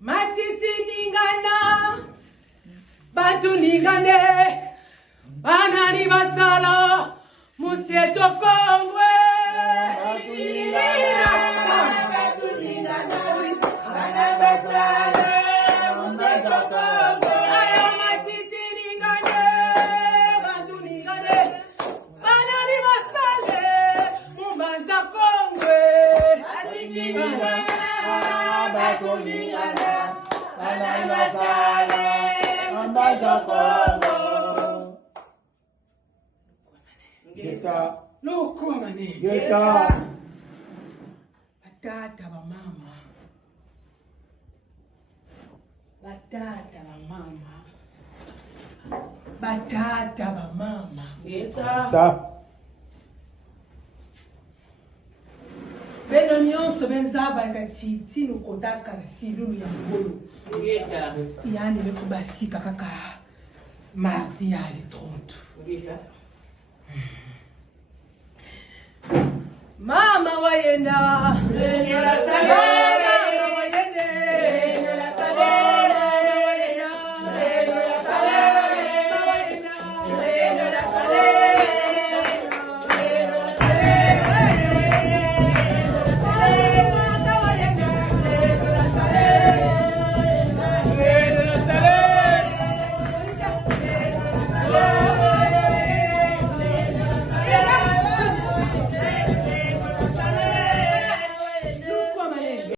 Matiti ningana, batu ningane, banani basala, musieto kongwe. Batu ningana, banani basala, musieto kongwe. Ayo matiti ningane, batu ningane, banani basala, mubanza kongwe. Matiti ningana, batu ningane. Batata ba mama. Batata ba mama. Batata ba mama. Beno nyonso benzaba kati no kodaka silu ya ngolo. Yani bekubasika kaka mardi ya le 30. Mama wayenda.